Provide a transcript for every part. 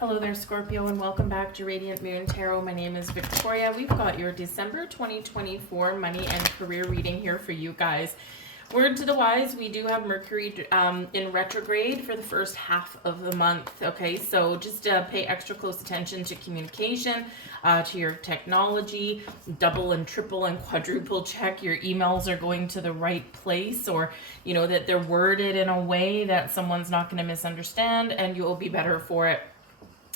Hello there, Scorpio, and welcome back to Radiant Moon Tarot. My name is Victoria. We've got your December 2024 money and career reading here for you guys. Word to the wise, we do have Mercury in retrograde for the first half of the month, okay? So just pay extra close attention to communication, to your technology, double and triple and quadruple check your emails are going to the right place, or, you know, that they're worded in a way that someone's not going to misunderstand, and you will be better for it.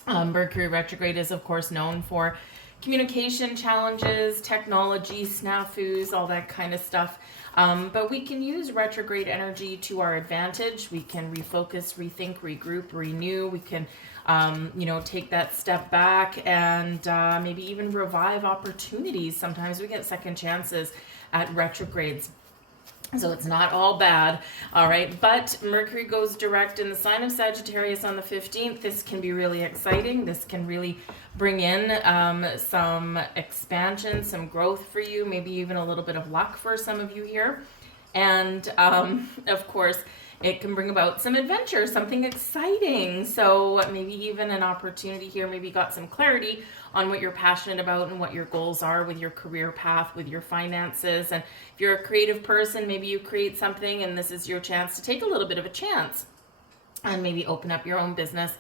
Mercury retrograde is, of course, known for communication challenges, technology, snafus, all that kind of stuff. But we can use retrograde energy to our advantage. We can refocus, rethink, regroup, renew. We can, take that step back and maybe even revive opportunities. Sometimes we get second chances at retrogrades. So it's not all bad, all right? But Mercury goes direct in the sign of Sagittarius on the 15th. This can be really exciting. This can really bring in some expansion, some growth for you, maybe even a little bit of luck for some of you here. And, of course, it can bring about some adventure, something exciting. So maybe even an opportunity here, maybe you got some clarity on what you're passionate about and what your goals are with your career path, with your finances. And if you're a creative person, maybe you create something and this is your chance to take a little bit of a chance and maybe open up your own business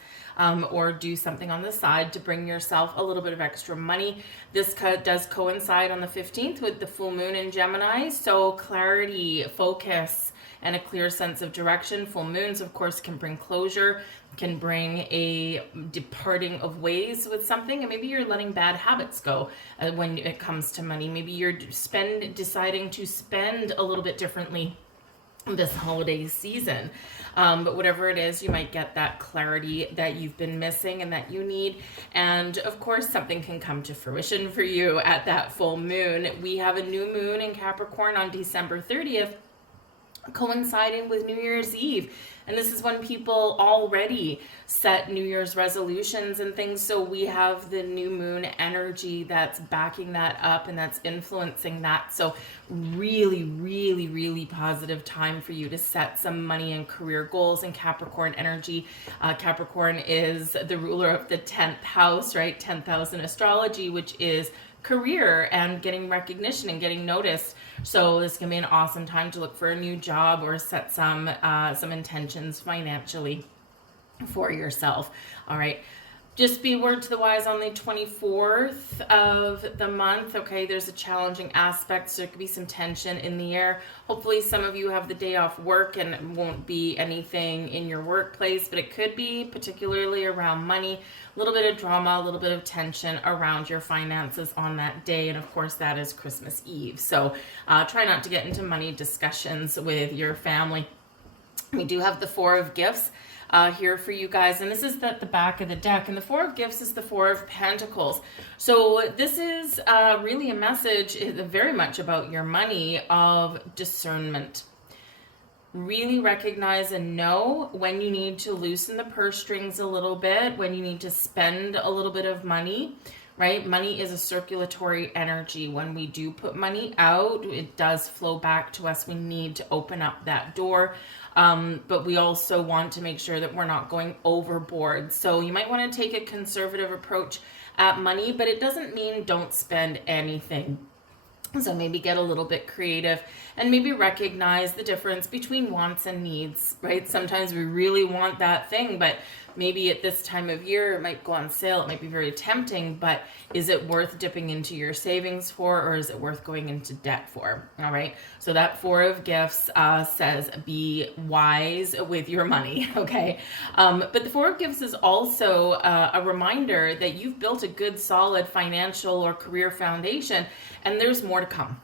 or do something on the side to bring yourself a little bit of extra money. This does coincide on the 15th with the full moon in Gemini. So clarity, focus, and a clear sense of direction. Full moons, of course, can bring closure, can bring a departing of ways with something, and maybe you're letting bad habits go when it comes to money. Maybe you're deciding to spend a little bit differently this holiday season. But whatever it is, you might get that clarity that you've been missing and that you need. And of course, something can come to fruition for you at that full moon. We have a new moon in Capricorn on December 30th, coinciding with New Year's Eve. And this is when people already set New Year's resolutions and things. So we have the new moon energy that's backing that up and that's influencing that. So really, really, really positive time for you to set some money and career goals in Capricorn energy. Capricorn is the ruler of the 10th house, right? 10th house in astrology, which is career and getting recognition and getting noticed. So this can be an awesome time to look for a new job or set some intentions financially for yourself. All right. Just be word to the wise on the 24th of the month. Okay, there's a challenging aspect, so there could be some tension in the air. Hopefully some of you have the day off work and it won't be anything in your workplace, but it could be particularly around money, a little bit of drama, a little bit of tension around your finances on that day. And of course, that is Christmas Eve. So try not to get into money discussions with your family. We do have the Four of Gifts here for you guys, and this is the back of the deck, and the Four of Gifts is the Four of Pentacles. So this is really a message very much about your money, of discernment. Really recognize and know when you need to loosen the purse strings a little bit, when you need to spend a little bit of money, right? Money is a circulatory energy. When we do put money out, it does flow back to us. We need to open up that door. But we also want to make sure that we're not going overboard. So you might want to take a conservative approach at money, but it doesn't mean don't spend anything. So maybe get a little bit creative and maybe recognize the difference between wants and needs, right? Sometimes we really want that thing, but maybe at this time of year, it might go on sale. It might be very tempting, but is it worth dipping into your savings for, or is it worth going into debt for? All right. So that Four of Gifts says be wise with your money. Okay. But the Four of Gifts is also a reminder that you've built a good, solid financial or career foundation, and there's more to come.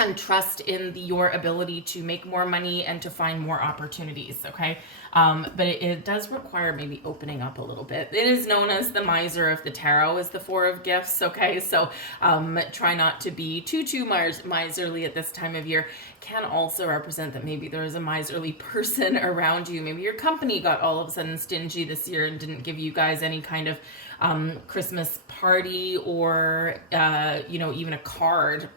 And trust in your ability to make more money and to find more opportunities, okay? But it does require maybe opening up a little bit. It is known as the miser of the tarot, is the Four of Gifts, okay? So try not to be too miserly at this time of year. Can also represent that maybe there is a miserly person around you. Maybe your company got all of a sudden stingy this year and didn't give you guys any kind of Christmas party or, even a card.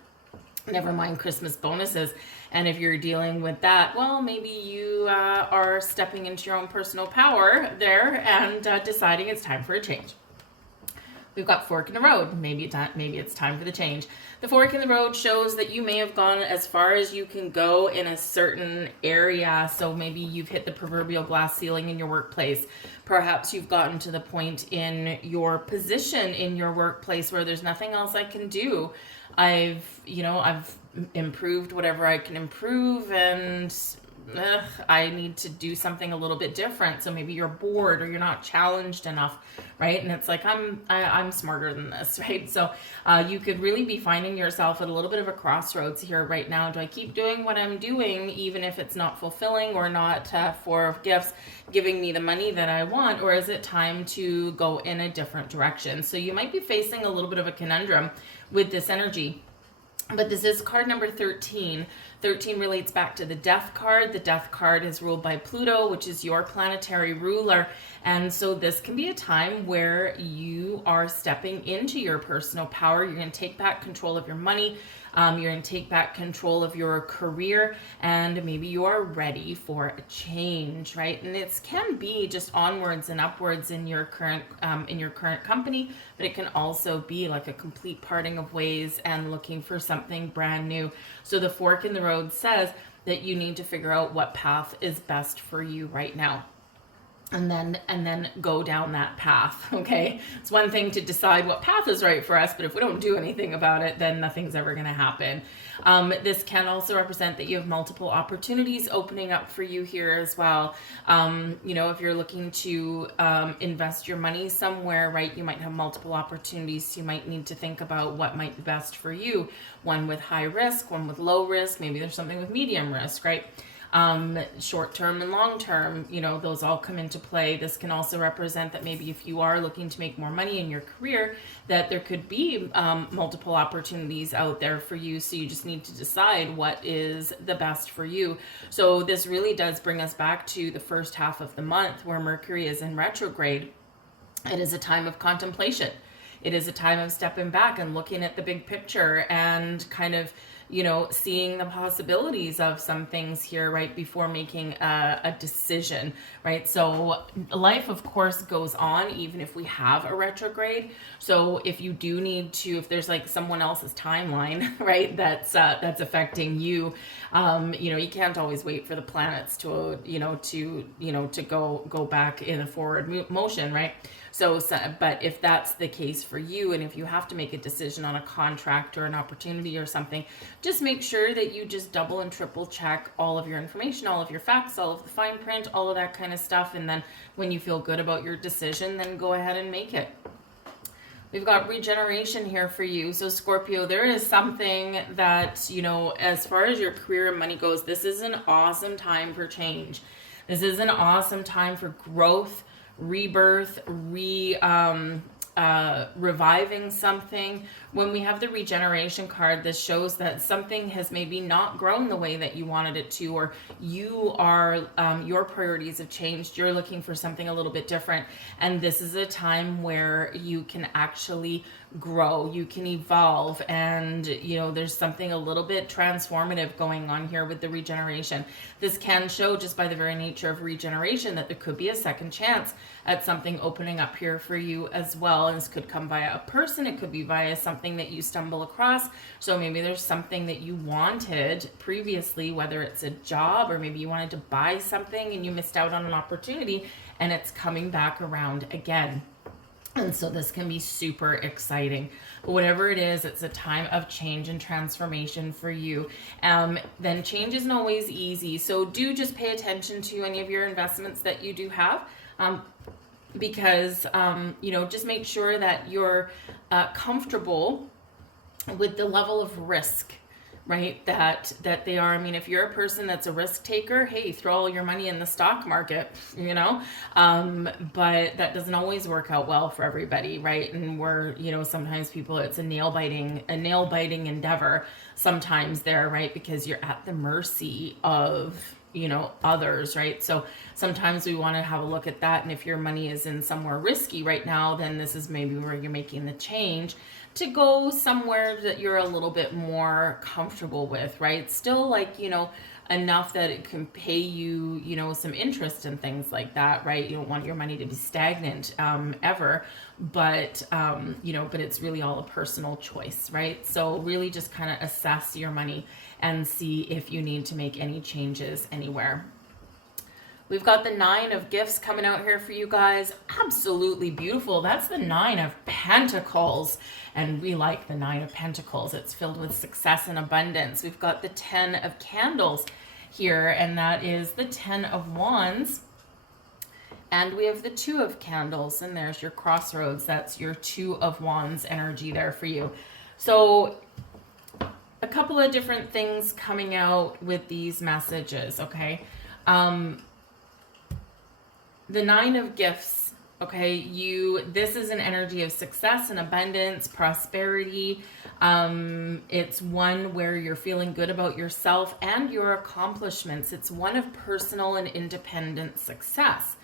Never mind Christmas bonuses. And if you're dealing with that, well, maybe you are stepping into your own personal power there and deciding it's time for a change. We've got fork in the road. Maybe it's time for the change. The fork in the road shows that you may have gone as far as you can go in a certain area. So maybe you've hit the proverbial glass ceiling in your workplace. Perhaps you've gotten to the point in your position in your workplace where there's nothing else I can do. I've improved whatever I can improve, and I need to do something a little bit different. So maybe you're bored or you're not challenged enough, right? And it's like, I'm smarter than this, right? So you could really be finding yourself at a little bit of a crossroads here right now. Do I keep doing what I'm doing, even if it's not fulfilling or not for gifts giving me the money that I want, or is it time to go in a different direction? So you might be facing a little bit of a conundrum with this energy. But this is card number 13. 13 relates back to the death card. The death card is ruled by Pluto, which is your planetary ruler. And so this can be a time where you are stepping into your personal power. You're going to take back control of your money. You're going to take back control of your career, and maybe you are ready for a change, right? And it can be just onwards and upwards in your current company, but it can also be like a complete parting of ways and looking for something brand new. So the fork in the road says that you need to figure out what path is best for you right now. And then go down that path, okay? It's one thing to decide what path is right for us, but if we don't do anything about it, then nothing's ever going to happen. This can also represent that you have multiple opportunities opening up for you here as well. If you're looking to invest your money somewhere, right, you might have multiple opportunities. You might need to think about what might be best for you. One with high risk, one with low risk. Maybe there's something with medium risk, right? Short term and long term, those all come into play. This can also represent that maybe if you are looking to make more money in your career, that there could be multiple opportunities out there for you. So you just need to decide what is the best for you. So this really does bring us back to the first half of the month where Mercury is in retrograde. It is a time of contemplation. It is a time of stepping back and looking at the big picture and kind of seeing the possibilities of some things here, right, before making a decision, right? So life, of course, goes on even if we have a retrograde. So if you do need to, if there's like someone else's timeline, right, that's affecting you, you can't always wait for the planets to go back in a forward motion, right? So, but if that's the case for you, and if you have to make a decision on a contract or an opportunity or something, just make sure that you just double and triple check all of your information, all of your facts, all of the fine print, all of that kind of stuff. And then when you feel good about your decision, then go ahead and make it. We've got regeneration here for you. So Scorpio, there is something that, as far as your career and money goes, this is an awesome time for change. This is an awesome time for growth, rebirth, reviving something. When we have the regeneration card, this shows that something has maybe not grown the way that you wanted it to, or you are, your priorities have changed. You're looking for something a little bit different. And this is a time where you can actually grow, you can evolve, and there's something a little bit transformative going on here with the regeneration. This can show, just by the very nature of regeneration, that there could be a second chance at something opening up here for you as well. And this could come via a person, it could be via something that you stumble across. So maybe there's something that you wanted previously, whether it's a job or maybe you wanted to buy something and you missed out on an opportunity, and it's coming back around again. And so this can be super exciting. But whatever it is, it's a time of change and transformation for you. Then change isn't always easy. So do just pay attention to any of your investments that you do have. Because, just make sure that you're comfortable with the level of risk, right, that they are. I mean, if you're a person that's a risk taker, hey, throw all your money in the stock market, but that doesn't always work out well for everybody, right? And we're, sometimes people, it's a nail biting endeavor sometimes there, right? Because you're at the mercy of you know, others, right? So sometimes we want to have a look at that. And if your money is in somewhere risky right now, then this is maybe where you're making the change to go somewhere that you're a little bit more comfortable with, right? Still, like, you know, enough that it can pay you, you know, some interest and things like that, right? You don't want your money to be stagnant ever, but, you know, but it's really all a personal choice, right? So really just kind of assess your money and see if you need to make any changes anywhere. We've got the 9 of Gifts coming out here for you guys. Absolutely beautiful. That's the 9 of Pentacles. And we like the 9 of Pentacles. It's filled with success and abundance. We've got the 10 of Candles here, and that is the 10 of Wands. And we have the 2 of Candles, and there's your crossroads. That's your 2 of Wands energy there for you. So a couple of different things coming out with these messages, okay? The 9 of Gifts, okay, this is an energy of success and abundance, prosperity. It's one where you're feeling good about yourself and your accomplishments. It's one of personal and independent success.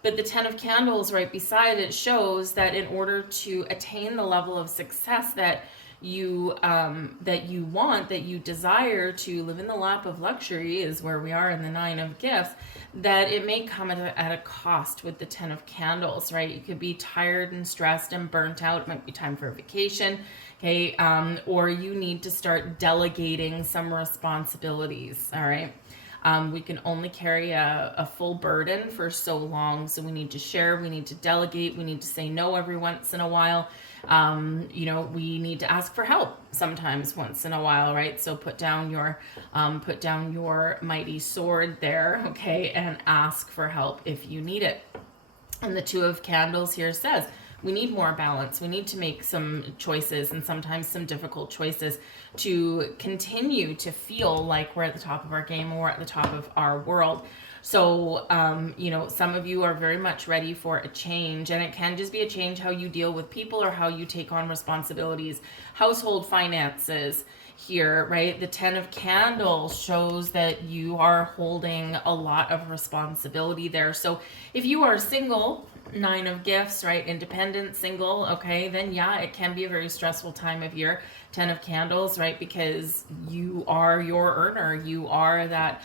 But the 10 of Candles right beside it shows that in order to attain the level of success that you want, that you desire, to live in the lap of luxury, is where we are in the 9 of Gifts, that it may come at a cost with the 10 of Candles, right? You could be tired and stressed and burnt out. It might be time for a vacation, okay? Or you need to start delegating some responsibilities, all right? We can only carry a full burden for so long, so we need to share, we need to delegate, we need to say no every once in a while. You know, we need to ask for help sometimes once in a while, right? So put down your mighty sword there, okay, and ask for help if you need it. And the 2 of Candles here says we need more balance. We need to make some choices, and sometimes some difficult choices, to continue to feel like we're at the top of our game or at the top of our world. So, you know, some of you are very much ready for a change, and it can just be a change how you deal with people or how you take on responsibilities, household finances here, right? The 10 of Candles shows that you are holding a lot of responsibility there. So if you are single, 9 of Gifts, right? Independent, single, okay, then yeah, it can be a very stressful time of year. 10 of Candles, right? Because you are your earner. You are that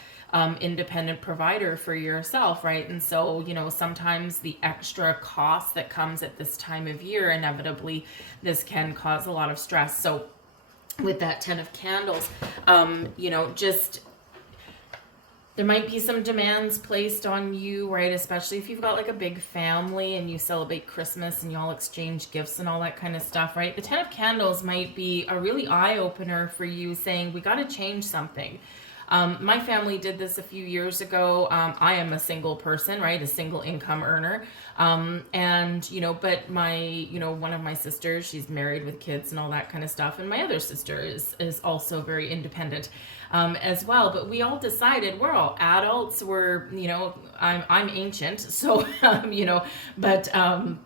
independent provider for yourself, right? And so, you know, sometimes the extra cost that comes at this time of year, inevitably, this can cause a lot of stress. So with that 10 of Candles, you know, just there might be some demands placed on you, right? Especially if you've got like a big family and you celebrate Christmas and you all exchange gifts and all that kind of stuff, right? The 10 of Candles might be a really eye-opener for you, saying, we got to change something. My family did this a few years ago. I am a single person, right? A single income earner. And, you know, but one of my sisters, she's married with kids and all that kind of stuff. And my other sister is also very independent, as well. But we all decided, we're all adults. We're, you know, I'm ancient. So, you know, but, I'm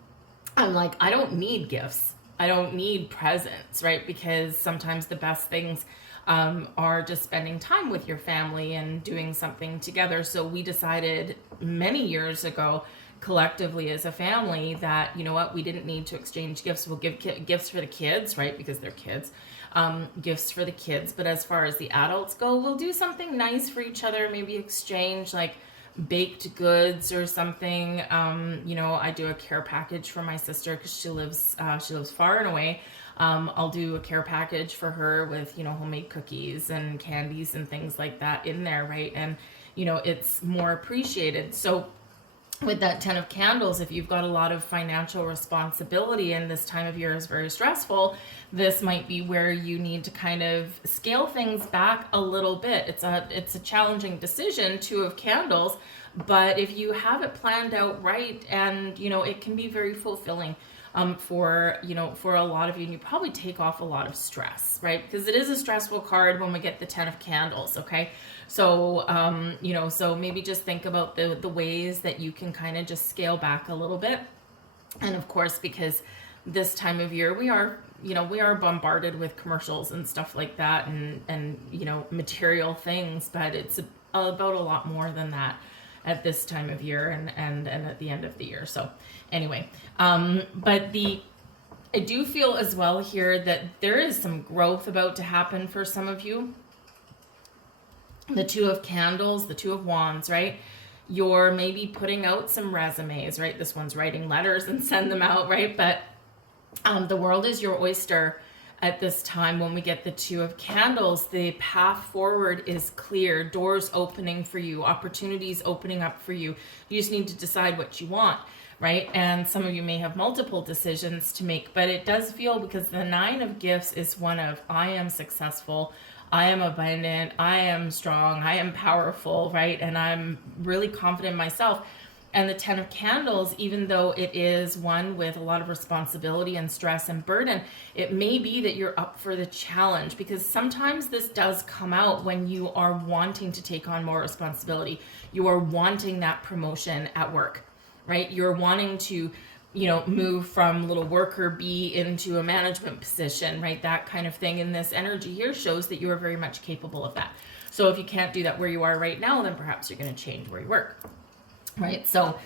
like, I don't need gifts. I don't need presents, right? Because sometimes the best things are just spending time with your family and doing something together. So we decided many years ago, collectively as a family, that, you know what, we didn't need to exchange gifts. We'll give gifts for the kids, right? Because they're kids, gifts for the kids. But as far as the adults go, we'll do something nice for each other. Maybe exchange like baked goods or something. You know, I do a care package for my sister because she lives far and away. I'll do a care package for her with, you know, homemade cookies and candies and things like that in there, right? And, you know, it's more appreciated. So with that 10 of Candles, if you've got a lot of financial responsibility and this time of year is very stressful, this might be where you need to kind of scale things back a little bit. It's a challenging decision, 2 of Candles, but if you have it planned out right, and, you know, it can be very fulfilling for a lot of you, and you probably take off a lot of stress, right? Because it is a stressful card when we get the 10 of Candles, okay? So, you know, so maybe just think about the ways that you can kind of just scale back a little bit. And of course, because this time of year, we are bombarded with commercials and stuff like that, and you know, material things, but about a lot more than that at this time of year and at the end of the year. So anyway, but I do feel as well here that there is some growth about to happen for some of you. The Two of Candles, the Two of Wands, right? You're maybe putting out some resumes, right? This one's writing letters and send them out, right? But the world is your oyster at this time. When we get the Two of Candles, the path forward is clear, doors opening for you, opportunities opening up for you. You just need to decide what you want, right? And some of you may have multiple decisions to make, but it does feel, because the Nine of Gifts is one of, I am successful, I am abundant, I am strong, I am powerful, right? And I'm really confident in myself. And the Ten of Candles, even though it is one with a lot of responsibility and stress and burden, it may be that you're up for the challenge, because sometimes this does come out when you are wanting to take on more responsibility. You are wanting that promotion at work, right? You're wanting to, move from little worker bee into a management position, right? That kind of thing. And this energy here shows that you are very much capable of that. So if you can't do that where you are right now, then perhaps you're going to change where you work. Right. So,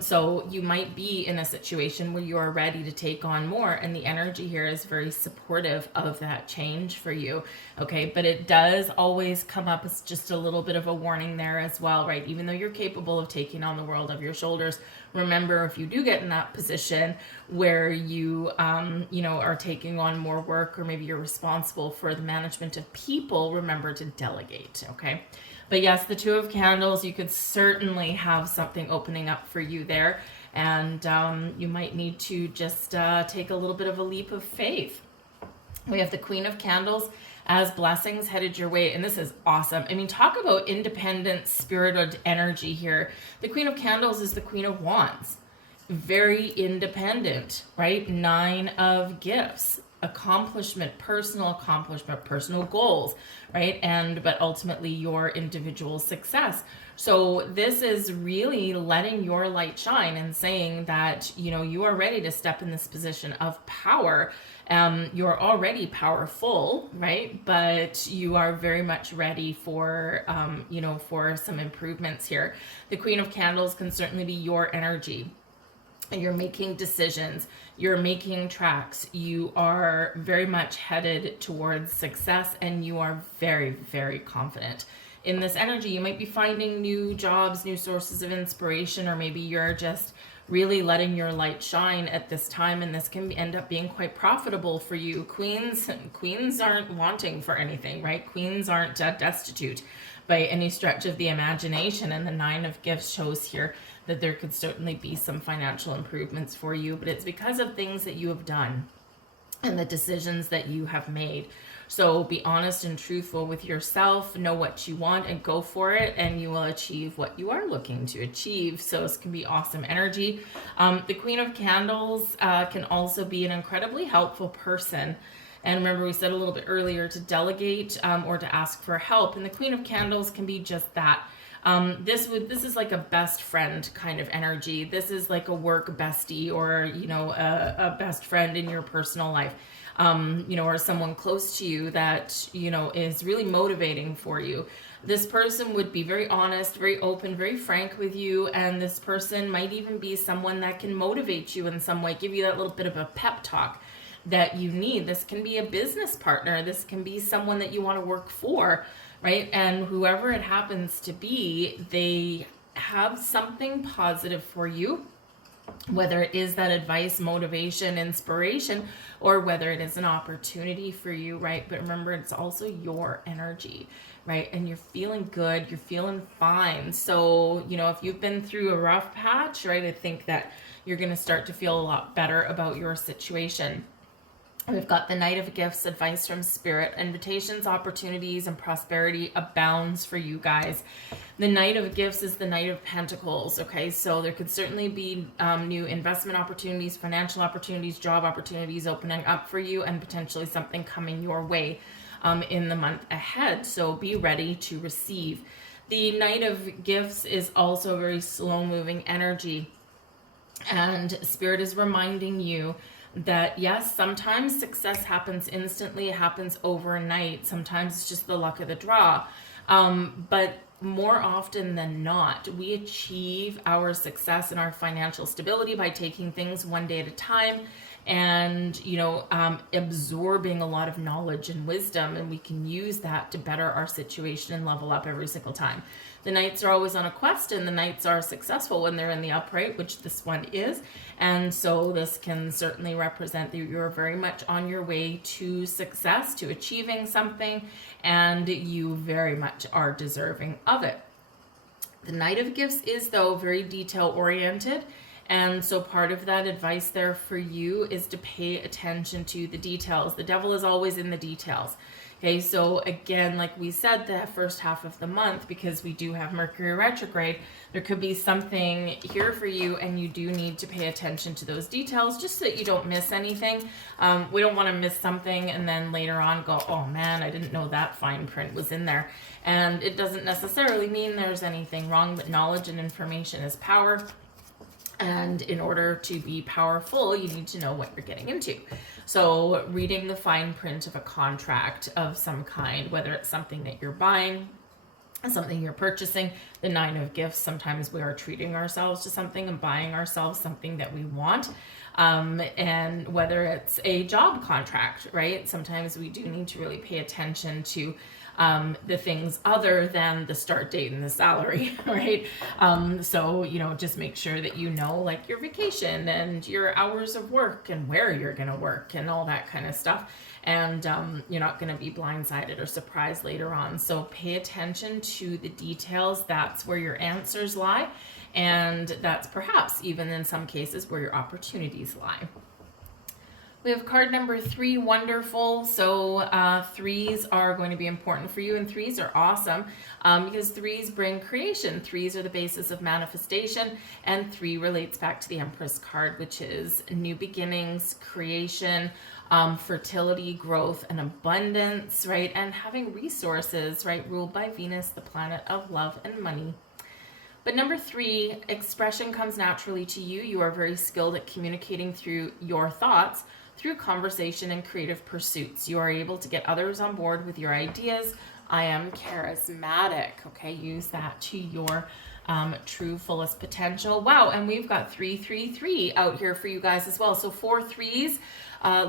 so you might be in a situation where you are ready to take on more, and the energy here is very supportive of that change for you. Okay. But it does always come up as just a little bit of a warning there as well, right? Even though you're capable of taking on the world of your shoulders, remember, if you do get in that position where you, are taking on more work, or maybe you're responsible for the management of people, remember to delegate. Okay. But yes, the Two of Candles, you could certainly have something opening up for you there. And you might need to just take a little bit of a leap of faith. We have the Queen of Candles as blessings headed your way. And this is awesome. I mean, talk about independent, spirited energy here. The Queen of Candles is the Queen of Wands. Very independent, right? Nine of Gifts. Accomplishment, personal goals, right? But ultimately your individual success. So this is really letting your light shine and saying that, you are ready to step in this position of power. You're already powerful, right? But you are very much ready for, for some improvements here. The Queen of Candles can certainly be your energy. You're making decisions, you're making tracks, you are very much headed towards success, and you are very, very confident. In this energy, you might be finding new jobs, new sources of inspiration, or maybe you're just really letting your light shine at this time, and this can end up being quite profitable for you. Queens aren't wanting for anything, right? Queens aren't destitute by any stretch of the imagination, and the Nine of Gifts shows here that there could certainly be some financial improvements for you, but it's because of things that you have done and the decisions that you have made. So be honest and truthful with yourself, know what you want and go for it, and you will achieve what you are looking to achieve. So this can be awesome energy. The Queen of Candles can also be an incredibly helpful person. And remember, we said a little bit earlier to delegate or to ask for help. And the Queen of Candles can be just that. This is like a best friend kind of energy. This is like a work bestie, or, a best friend in your personal life, or someone close to you that, is really motivating for you. This person would be very honest, very open, very frank with you. And this person might even be someone that can motivate you in some way, give you that little bit of a pep talk that you need. This can be a business partner. This can be someone that you want to work for, right? And whoever it happens to be, they have something positive for you, whether it is that advice, motivation, inspiration, or whether it is an opportunity for you, right? But remember, it's also your energy, right? And you're feeling good, you're feeling fine. So, if you've been through a rough patch, right, I think that you're going to start to feel a lot better about your situation. We've got the Knight of Gifts, advice from Spirit, invitations, opportunities, and prosperity abounds for you guys. The Knight of Gifts is the Knight of Pentacles, okay? So there could certainly be new investment opportunities, financial opportunities, job opportunities opening up for you, and potentially something coming your way in the month ahead. So be ready to receive. The Knight of Gifts is also a very slow-moving energy, and Spirit is reminding you that yes, sometimes success happens instantly, it happens overnight. Sometimes it's just the luck of the draw. But more often than not, we achieve our success and our financial stability by taking things one day at a time and, absorbing a lot of knowledge and wisdom, and we can use that to better our situation and level up every single time. The knights are always on a quest, and the knights are successful when they're in the upright, which this one is. And so this can certainly represent that you're very much on your way to success, to achieving something, and you very much are deserving of it. The Knight of Gifts is, though, very detail-oriented. And so part of that advice there for you is to pay attention to the details. The devil is always in the details. Okay, so again, like we said, the first half of the month, because we do have Mercury retrograde, there could be something here for you, and you do need to pay attention to those details just so that you don't miss anything. We don't want to miss something and then later on go, oh man, I didn't know that fine print was in there. And it doesn't necessarily mean there's anything wrong, but knowledge and information is power. And in order to be powerful, you need to know what you're getting into. So reading the fine print of a contract of some kind, whether it's something that you're buying, something you're purchasing, the Nine of Gifts, sometimes we are treating ourselves to something and buying ourselves something that we want. And whether it's a job contract, right? Sometimes we do need to really pay attention to the things other than the start date and the salary, right? So, just make sure that like your vacation and your hours of work and where you're going to work and all that kind of stuff. And you're not going to be blindsided or surprised later on. So pay attention to the details. That's where your answers lie. And that's perhaps even in some cases where your opportunities lie. We have card number 3, wonderful. So threes are going to be important for you, and threes are awesome because threes bring creation. Threes are the basis of manifestation, and 3 relates back to the Empress card, which is new beginnings, creation, fertility, growth, and abundance, right? And having resources, right? Ruled by Venus, the planet of love and money. But number 3, expression comes naturally to you. You are very skilled at communicating through your thoughts, through conversation and creative pursuits. You are able to get others on board with your ideas. I am charismatic. Okay, use that to your true fullest potential. Wow, and we've got 333 out here for you guys as well. So 4 3s.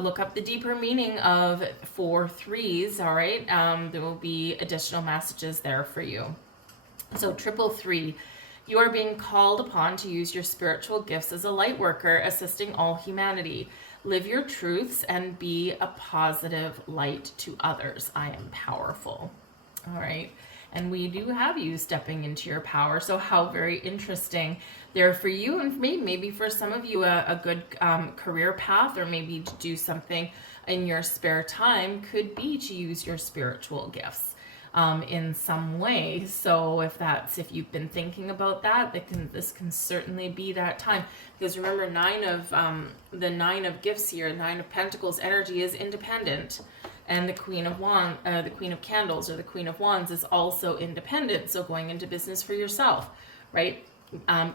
Look up the deeper meaning of 4 3s. All right, there will be additional messages there for you. So 333. You are being called upon to use your spiritual gifts as a light worker, assisting all humanity. Live your truths and be a positive light to others. I am powerful. All right. And we do have you stepping into your power. So how very interesting there for you, and maybe for some of you a good career path, or maybe to do something in your spare time could be to use your spiritual gifts in some way. So if you've been thinking about that, this can certainly be that time. Because remember, the 9 of Gifts here, 9 of Pentacles energy is independent, and the Queen of Candles, or the Queen of Wands, is also independent. So going into business for yourself, right?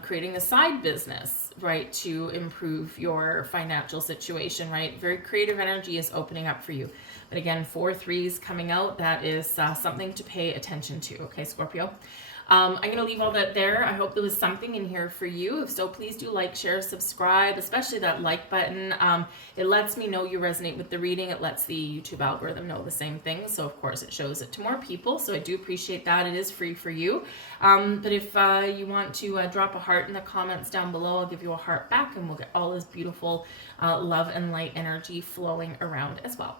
Creating a side business, right, to improve your financial situation, right? Very creative energy is opening up for you. But again, 4 3s coming out, that is something to pay attention to, okay, Scorpio? I'm going to leave all that there. I hope there was something in here for you. If so, please do like, share, subscribe, especially that like button. It lets me know you resonate with the reading. It lets the YouTube algorithm know the same thing. So, of course, it shows it to more people. So I do appreciate that. It is free for you. But if you want to drop a heart in the comments down below, I'll give you a heart back, and we'll get all this beautiful love and light energy flowing around as well.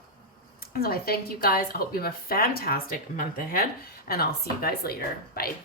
So I thank you guys. I hope you have a fantastic month ahead, and I'll see you guys later. Bye.